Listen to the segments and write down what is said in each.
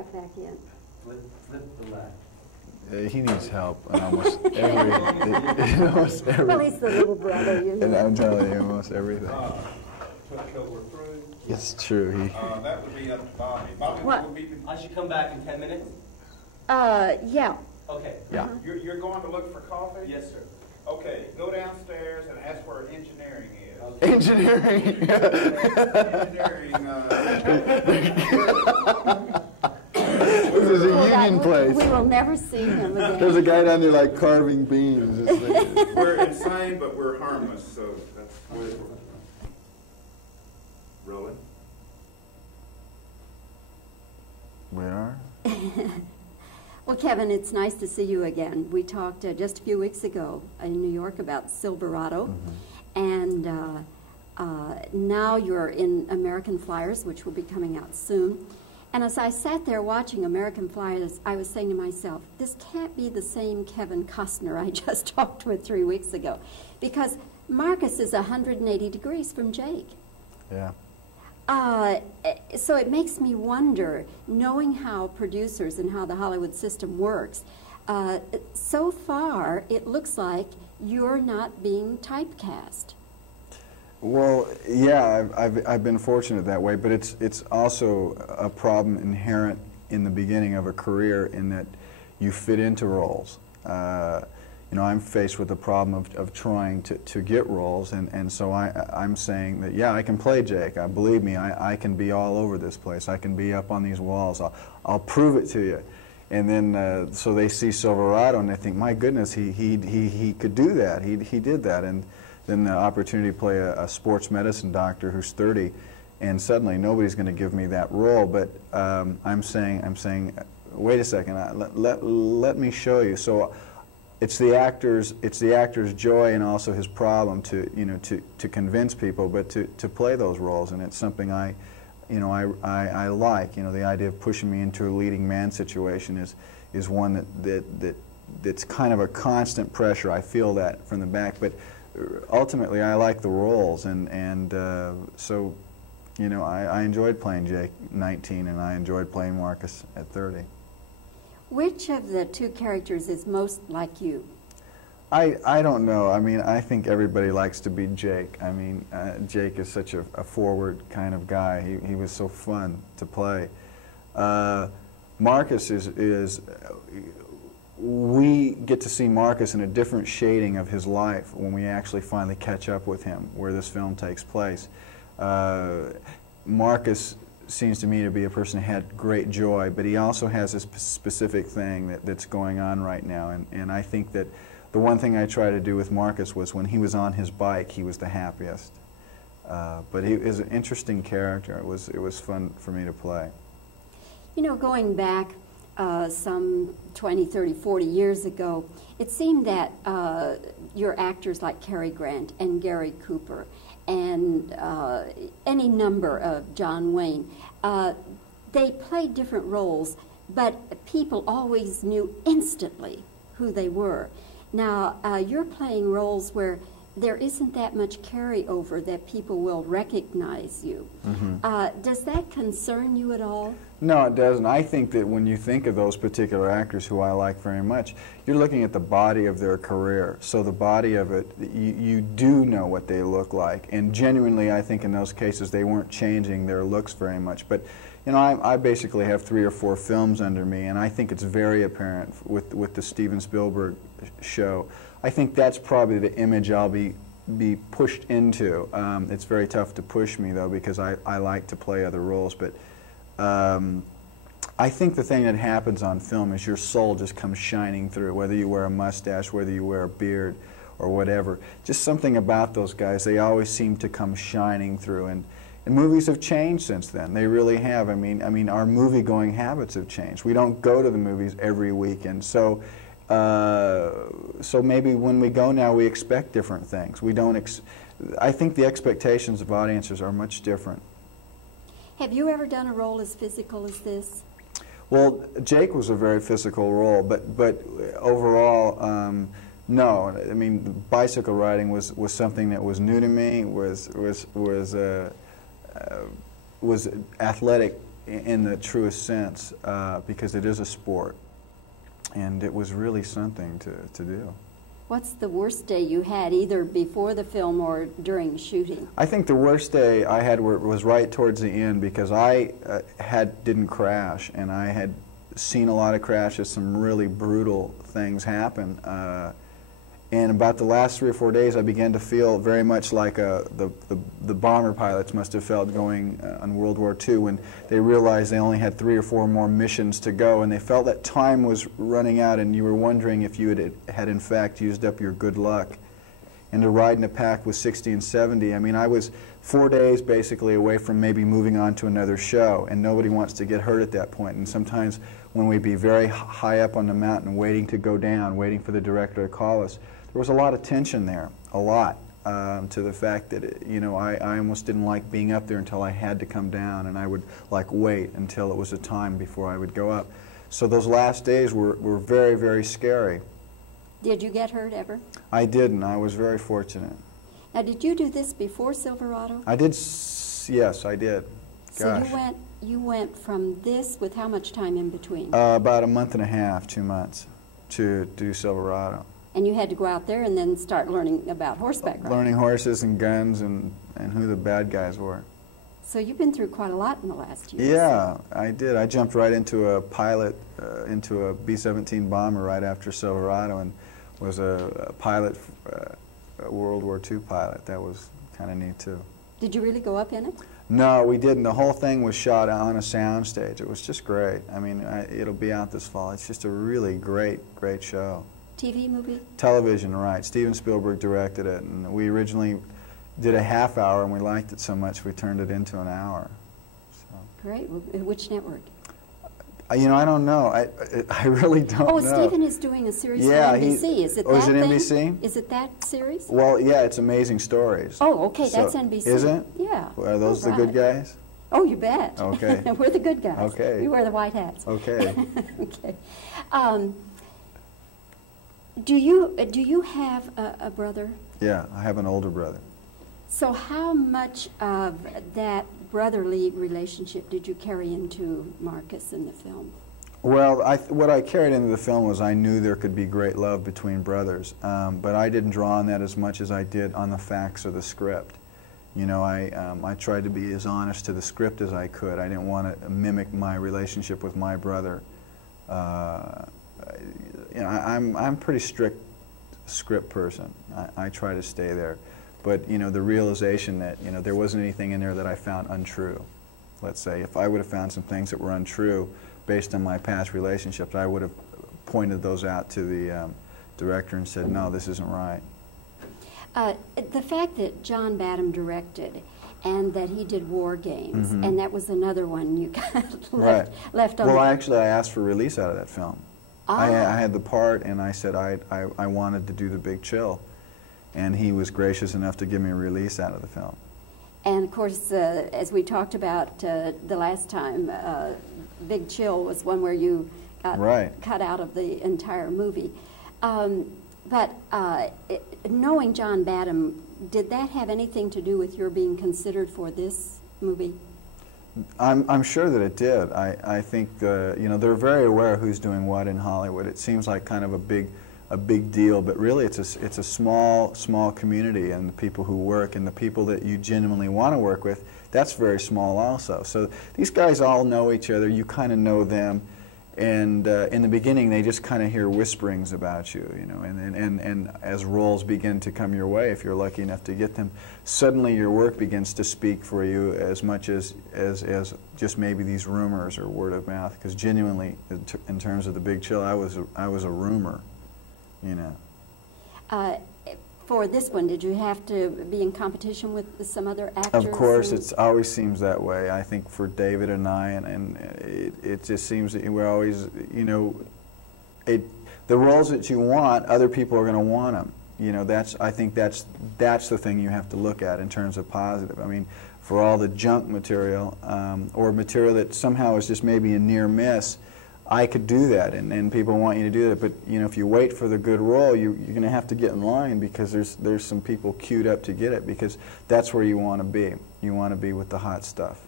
that back in. Flip the left. He needs help in almost every. Well, he's the little brother, you know. And I'm telling you, almost everything. Until we're through. It's true. That would be up to Bobbie. Bobbie, What? will be. I should come back in 10 minutes? Yeah. Okay. Yeah. You're going to look for coffee? Yes, sir. Okay, go downstairs and ask where engineering is. Okay. Engineering. This is a union place. We will never see him again. There's a guy down there like carving beams. We're insane, but we're harmless, so that's good. Rolling. We are? Well, Kevin, it's nice to see you again. We talked just a few weeks ago in New York about Silverado, and now you're in American Flyers, which will be coming out soon. And as I sat there watching American Flyers, I was saying to myself, this can't be the same Kevin Costner I just talked with 3 weeks ago, because Marcus is 180 degrees from Jake. Yeah. So it makes me wonder, knowing how producers and how the Hollywood system works, so far it looks like you're not being typecast. Well, yeah, I've been fortunate that way, but it's also a problem inherent in the beginning of a career in that you fit into roles. You know, I'm faced with the problem of trying to get roles, and so I'm saying that, yeah, I can play Jake. Believe me, I can be all over this place. I can be up on these walls. I'll prove it to you. And then, so they see Silverado, and they think, my goodness, he could do that. He did that. And then the opportunity to play a sports medicine doctor who's 30, and suddenly nobody's going to give me that role. But I'm saying, wait a second, let me show you. So it's the actor's joy and also his problem to convince people, but to play those roles, and it's something I like. You know, the idea of pushing me into a leading man situation is one that's kind of a constant pressure. I feel that from the back, but ultimately I like the roles, and so, you know, I enjoyed playing Jake 19, and I enjoyed playing Marcus at 30. Which of the two characters is most like you? I don't know. I mean, I think everybody likes to be Jake. I mean, Jake is such a forward kind of guy. He was so fun to play. Marcus is we get to see Marcus in a different shading of his life when we actually finally catch up with him, where this film takes place. Marcus seems to me to be a person who had great joy, but he also has this specific thing that's going on right now, and I think that the one thing I tried to do with Marcus was when he was on his bike, he was the happiest. But he is an interesting character. It was fun for me to play. You know, going back some 20, 30, 40 years ago, it seemed that your actors like Cary Grant and Gary Cooper and any number of John Wayne, they played different roles, but people always knew instantly who they were. Now, you're playing roles where there isn't that much carryover that people will recognize you. Does that concern you at all? No, it doesn't. I think that when you think of those particular actors who I like very much, you're looking at the body of their career. So the body of it, you do know what they look like. And genuinely, I think in those cases, they weren't changing their looks very much. But, you know, I basically have 3 or 4 films under me, and I think it's very apparent with the Steven Spielberg show. I think that's probably the image I'll be pushed into. It's very tough to push me, though, because I like to play other roles. But I think the thing that happens on film is your soul just comes shining through, whether you wear a mustache, whether you wear a beard, or whatever. Just something about those guys, they always seem to come shining through. And movies have changed since then. They really have. I mean, our movie-going habits have changed. We don't go to the movies every weekend. So maybe when we go now, we expect different things. We don't. I think the expectations of audiences are much different. Have you ever done a role as physical as this? Well, Jake was a very physical role, but overall, no. I mean, bicycle riding was something that was new to me. Was athletic in the truest sense, because it is a sport, and it was really something to do. What's the worst day you had, either before the film or during shooting? I think the worst day I had was right towards the end, because I didn't crash, and I had seen a lot of crashes, some really brutal things happen. And about the last 3 or 4 days, I began to feel very much like the bomber pilots must have felt going on World War II, when they realized they only had 3 or 4 more missions to go, and they felt that time was running out, and you were wondering if you had in fact used up your good luck. And to ride in a pack with 60 and 70, I mean, I was 4 days basically away from maybe moving on to another show, and nobody wants to get hurt at that point. And sometimes when we'd be very high up on the mountain waiting to go down, waiting for the director to call us, there was a lot of tension there, a lot, to the fact that, you know, I almost didn't like being up there until I had to come down, and I would like wait until it was a time before I would go up. So those last days were very, very scary. Did you get hurt ever? I didn't. I was very fortunate. Now, did you do this before Silverado? I did, yes, I did. Gosh. So you went from this with how much time in between? About a month and a half, 2 months, to do Silverado. And you had to go out there and then start learning about horseback riding. Learning horses and guns and who the bad guys were. So you've been through quite a lot in the last year. Yeah, I did. I jumped right into a pilot, into a B-17 bomber right after Silverado, and was a pilot, a World War II pilot. That was kind of neat too. Did you really go up in it? No, we didn't. The whole thing was shot on a sound stage. It was just great. I mean, it'll be out this fall. It's just a really great show. TV movie? Television, right. Steven Spielberg directed it, and we originally did a half hour, and we liked it so much we turned it into an hour. So. Great. Which network? You know, I don't know. I really don't know. Oh, Steven is doing a series for NBC. Is it that is it thing? NBC? Is it that series? Well, yeah, it's Amazing Stories. Oh, okay, So, that's NBC. is it? Yeah. Are those the right. good guys? Oh, you bet. Okay. We're the good guys. Okay. We wear the white hats. Okay. Okay. Do you have a brother? Yeah, I have an older brother. So how much of that brotherly relationship did you carry into Marcus in the film? Well, what I carried into the film was I knew there could be great love between brothers, but I didn't draw on that as much as I did on the facts of the script. You know, I tried to be as honest to the script as I could. I didn't want to mimic my relationship with my brother. You know, I'm a pretty strict script person. I try to stay there. But, you know, the realization that, you know, there wasn't anything in there that I found untrue. Let's say, if I would have found some things that were untrue based on my past relationships, I would have pointed those out to the director and said, no, this isn't right. The fact that John Badham directed and that he did War Games, Mm-hmm. and that was another one you got Right. left on. Well, I asked for release out of that film. Ah. I had the part, and I said I wanted to do The Big Chill, and he was gracious enough to give me a release out of the film. And of course, as we talked about the last time, Big Chill was one where you got Right. cut out of the entire movie. But knowing John Badham, did that have anything to do with your being considered for this movie? I'm sure that it did. I think you know, they're very aware of who's doing what in Hollywood. It seems like kind of a big deal, but really it's a small community, and the people who work and the people that you genuinely want to work with, that's very small also. So these guys all know each other. You kind of know them, and in the beginning they just kind of hear whisperings about you, you know, and as roles begin to come your way, if you're lucky enough to get them, suddenly your work begins to speak for you as much as just maybe these rumors or word of mouth. Because genuinely, in terms of The Big Chill, I was a rumor, you know. For this one, did you have to be in competition with some other actors? Of course, it always seems that way. I think for David and I, and it just seems that we're always, you know, the roles that you want, other people are going to want them. You know, I think that's the thing you have to look at in terms of positive. I mean, for all the junk material, or material that somehow is just maybe a near miss, I could do that, and people want you to do that. But you know, if you wait for the good role, you're going to have to get in line, because there's some people queued up to get it, because that's where you want to be. You want to be with the hot stuff.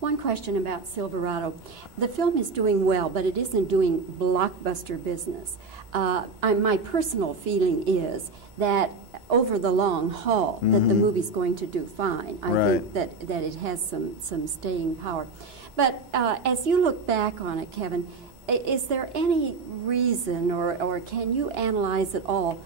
One question about Silverado. The film is doing well, but it isn't doing blockbuster business. My personal feeling is that over the long haul, that the movie's going to do fine. I think that it has some staying power. But as you look back on it, Kevin, is there any reason or can you analyze at all